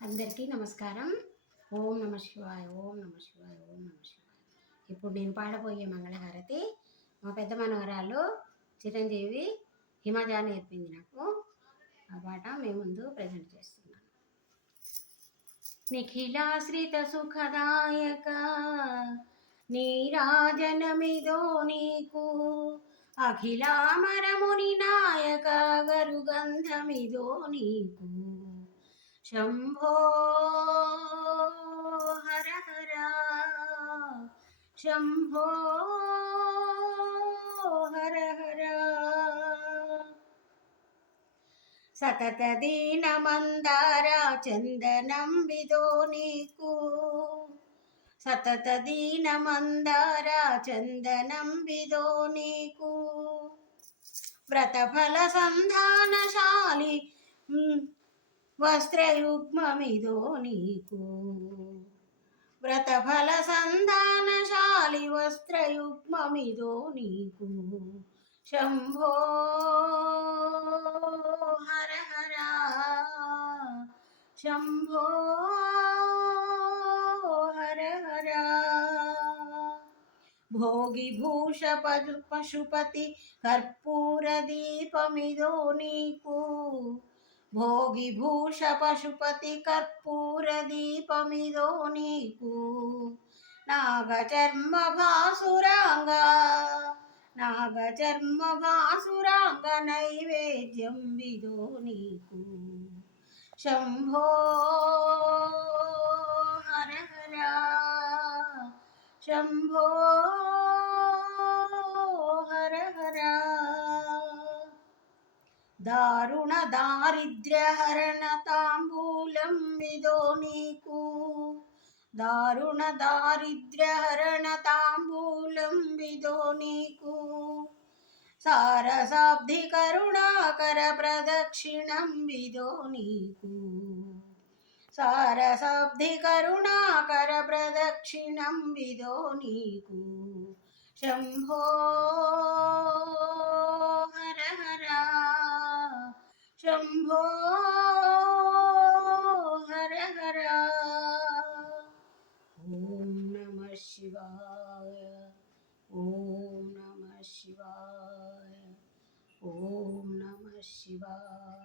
అందరికీ నమస్కారం. ఓం నమ శివాయ, ఓం నమ శివాయ, ఓం నమ శివాయ. ఇప్పుడు నేను పాడబోయే మంగళహారతి మా పెద్ద మనవరాలు చిరంజీవి హిమజ నేర్పింది నాకు. ఆ పాట మీ ముందు ప్రజెంట్ చేస్తున్నాను. నిఖిలాశ్రిత సుఖదాయక నీరాజనమిదో నీకు, అఖిలామరముని నాయక గరుగంధమిదో నీకు. శంభో హర హర, శంభో హర హర. సతత దీన మందార చందనం విదో నీకు, సతత దీన మందార చందనం విదో నీకు. వ్రతఫల సంధానశాలి వస్త్రయుగ్మమిదో నీకు, వ్రతఫల సంధానశాలి వస్త్రయుగ్మమిదో నీకు. శంభో హర హర, శంభో హర హర. భోగిభూష పశుపతి కర్పూర దీపమిదో నీకు, భోగిభూష పశుపతి కర్పూర దీపమిదో నీకు. నాగచర్మ భాసురాంగ, నాగచర్మ భాసురాంగ నైవేద్యం విదో నీకు. శంభో హర హర, శంభో హర హర. దారుణ దారిద్ర్య హరణ తాంబూలం విదో నీకు, దారుణ దారిద్ర్య హరణ తాంబూలం విదో నీకు. సారసాబ్ధి కరుణాకర ప్రదక్షిణం విదో నీకు, సారసాబ్ధి కరుణాకర ప్రదక్షిణం విదో నీకు. శంభో హర హర, శంభో హర హర. ఓం నమ శివాయ, ఓం నమ శివాయ, ఓం నమ శివాయ.